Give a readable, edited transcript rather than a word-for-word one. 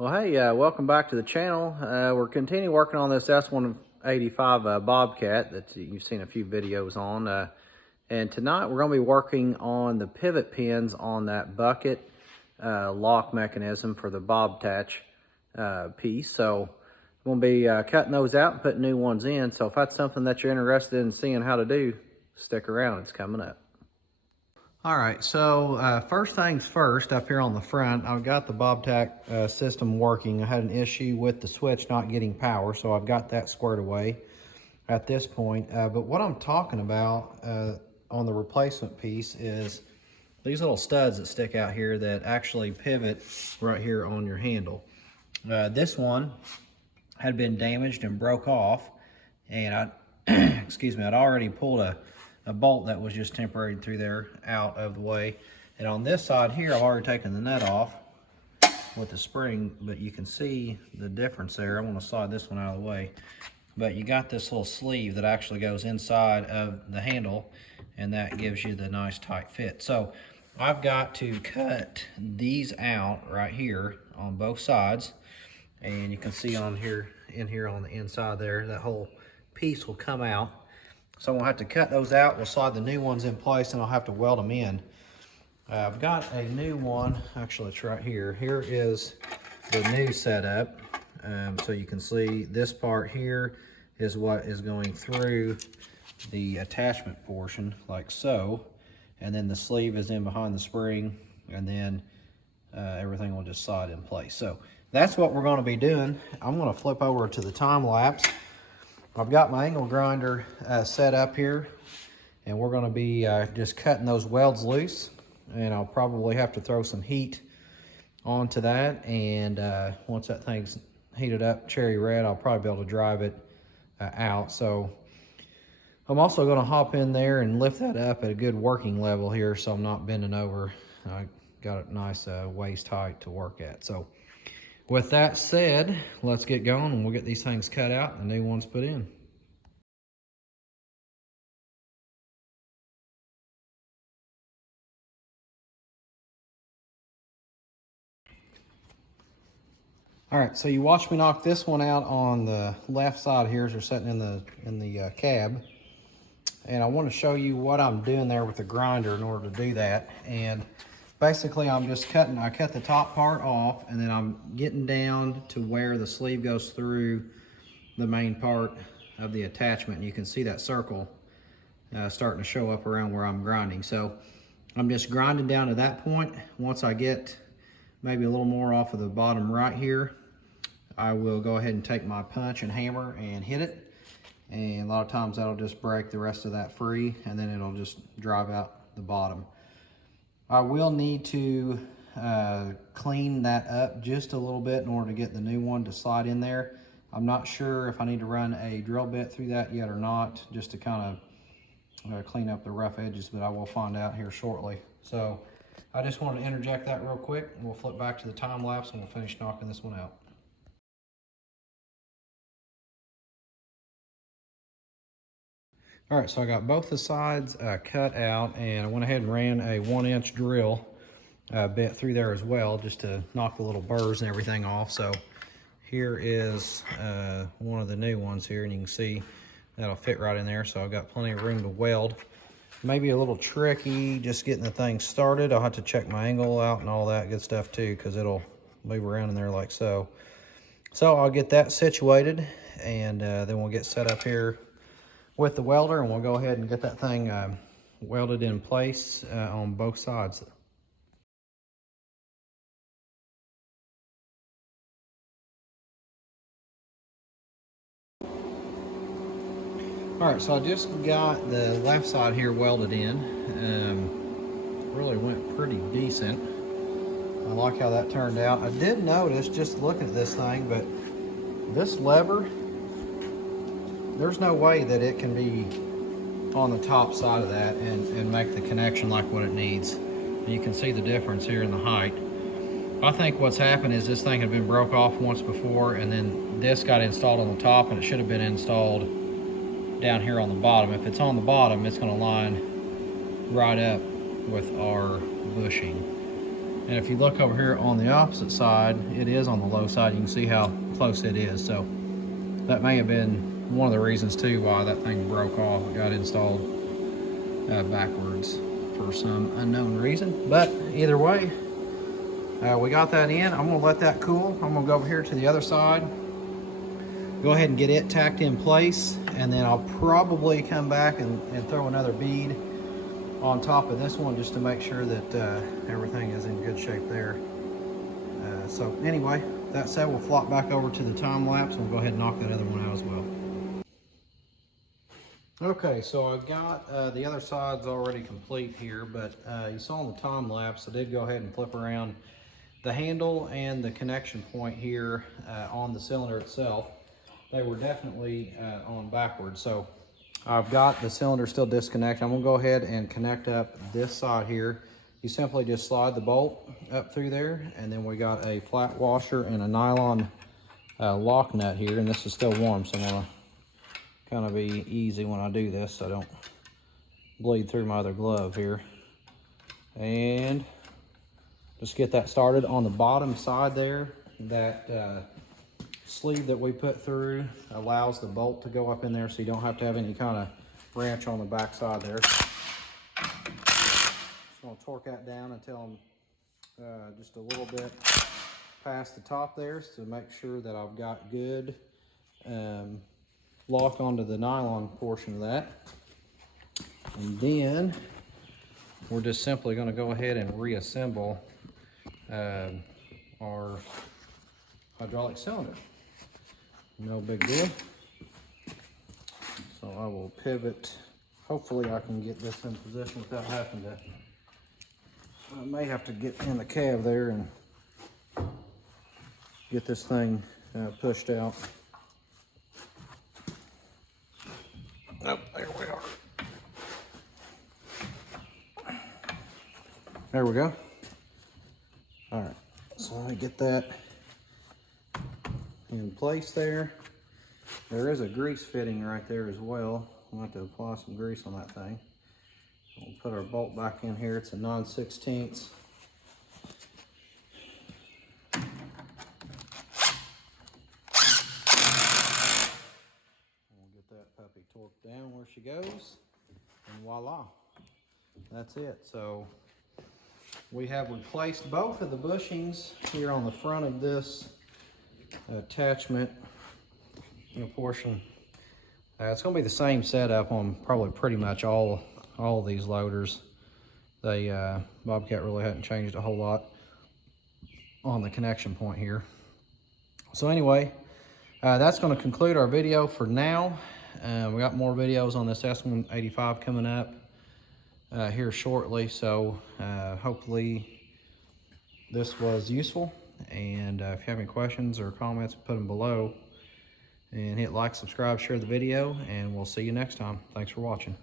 Well, hey, welcome back to the channel. We're continuing working on this S185 Bobcat that you've seen a few videos on. And tonight we're going to be working on the pivot pins on that bucket lock mechanism for the BobTach piece. So we're going to be cutting those out and putting new ones in. So if that's something that you're interested in seeing how to do, stick around. It's coming up. All right, so first things first, up here on the front, I've got the BobTach system working. I had an issue with the switch not getting power, so I've got that squared away at this point. But what I'm talking about on the replacement piece is these little studs that stick out here that actually pivot right here on your handle. This one had been damaged and broke off, and excuse me, I'd already pulled a bolt that was just temporary through there out of the way. And on this side here, I've already taken the nut off with the spring, but you can see the difference there. I'm gonna slide this one out of the way. But you got this little sleeve that actually goes inside of the handle, and that gives you the nice tight fit. So I've got to cut these out right here on both sides. And you can see on here, in here on the inside there, that whole piece will come out. So we'll have to cut those out. We'll slide the new ones in place, and I'll have to weld them in. I've got a new one. Actually, it's right here. Here is the new setup. So you can see this part here is what is going through the attachment portion, like so. And then the sleeve is in behind the spring, and then everything will just slide in place. So that's what we're going to be doing. I'm going to flip over to the time lapse. I've got my angle grinder set up here, and we're going to be just cutting those welds loose, and I'll probably have to throw some heat onto that, and once that thing's heated up cherry red, I'll probably be able to drive it out. So I'm also going to hop in there and lift that up at a good working level here, so I'm not bending over. I got it nice waist height to work at. So with that said, let's get going and we'll get these things cut out and the new ones put in. All right, so you watch me knock this one out on the left side here as you're sitting in the cab. And I want to show you what I'm doing there with the grinder in order to do that. And basically I'm just I cut the top part off, and then I'm getting down to where the sleeve goes through the main part of the attachment. And you can see that circle starting to show up around where I'm grinding. So I'm just grinding down to that point. Once I get maybe a little more off of the bottom right here, I will go ahead and take my punch and hammer and hit it. And a lot of times that'll just break the rest of that free, and then it'll just drive out the bottom. I will need to clean that up just a little bit in order to get the new one to slide in there. I'm not sure if I need to run a drill bit through that yet or not, just to kind of clean up the rough edges, but I will find out here shortly. So I just wanted to interject that real quick, and we'll flip back to the time lapse and we'll finish knocking this one out. All right, so I got both the sides cut out, and I went ahead and ran a 1-inch drill bit through there as well, just to knock the little burrs and everything off. So here is one of the new ones here, and you can see that'll fit right in there. So I've got plenty of room to weld. Maybe a little tricky just getting the thing started. I'll have to check my angle out and all that good stuff too, because it'll move around in there like so. So I'll get that situated, and then we'll get set up here with the welder, and we'll go ahead and get that thing welded in place on both sides. All right, so I just got the left side here welded in. Really went pretty decent. I like how that turned out. I did notice, just looking at this thing, but this lever, there's no way that it can be on the top side of that and make the connection like what it needs. You can see the difference here in the height. I think what's happened is this thing had been broke off once before, and then this got installed on the top, and it should have been installed down here on the bottom. If it's on the bottom, it's going to line right up with our bushing. And if you look over here on the opposite side, it is on the low side. You can see how close it is. So that may have been one of the reasons too why that thing broke off. It got installed backwards for some unknown reason. But either way, we got that in. I'm gonna let that cool. I'm gonna go over here to the other side, go ahead and get it tacked in place, and then I'll probably come back and throw another bead on top of this one just to make sure that everything is in good shape there. So anyway, that said, we'll flop back over to the time lapse and we'll go ahead and knock that other one out as well. Okay, so I've got the other side's already complete here, but you saw in the time lapse, I did go ahead and flip around the handle and the connection point here on the cylinder itself. They were definitely on backwards. So I've got the cylinder still disconnected. I'm gonna go ahead and connect up this side here. You simply just slide the bolt up through there, and then we got a flat washer and a nylon lock nut here, and this is still warm, so I'm gonna kind of be easy when I do this so I don't bleed through my other glove here. And just get that started on the bottom side there. That sleeve that we put through allows the bolt to go up in there so you don't have to have any kind of wrench on the back side there. Just gonna torque that down until I'm just a little bit past the top there to make sure that I've got good lock onto the nylon portion of that. And then we're just simply gonna go ahead and reassemble our hydraulic cylinder. No big deal. So I will pivot. Hopefully I can get this in position without having to, I may have to get in the cab there and get this thing pushed out. Oh, there we are. There we go. All right, so let me get that in place there. There is a grease fitting right there as well. We'll have to apply some grease on that thing. We'll put our bolt back in here. It's a 9/16. We'll get that puppy torqued down where she goes, and voila, that's it. So we have replaced both of the bushings here on the front of this attachment portion. It's going to be the same setup on probably pretty much all of these loaders. They Bobcat really hadn't changed a whole lot on the connection point here. So anyway, that's going to conclude our video for now. We got more videos on this S185 coming up here shortly, so hopefully this was useful. And if you have any questions or comments, put them below, and hit like, subscribe, share the video, and we'll see you next time. Thanks for watching.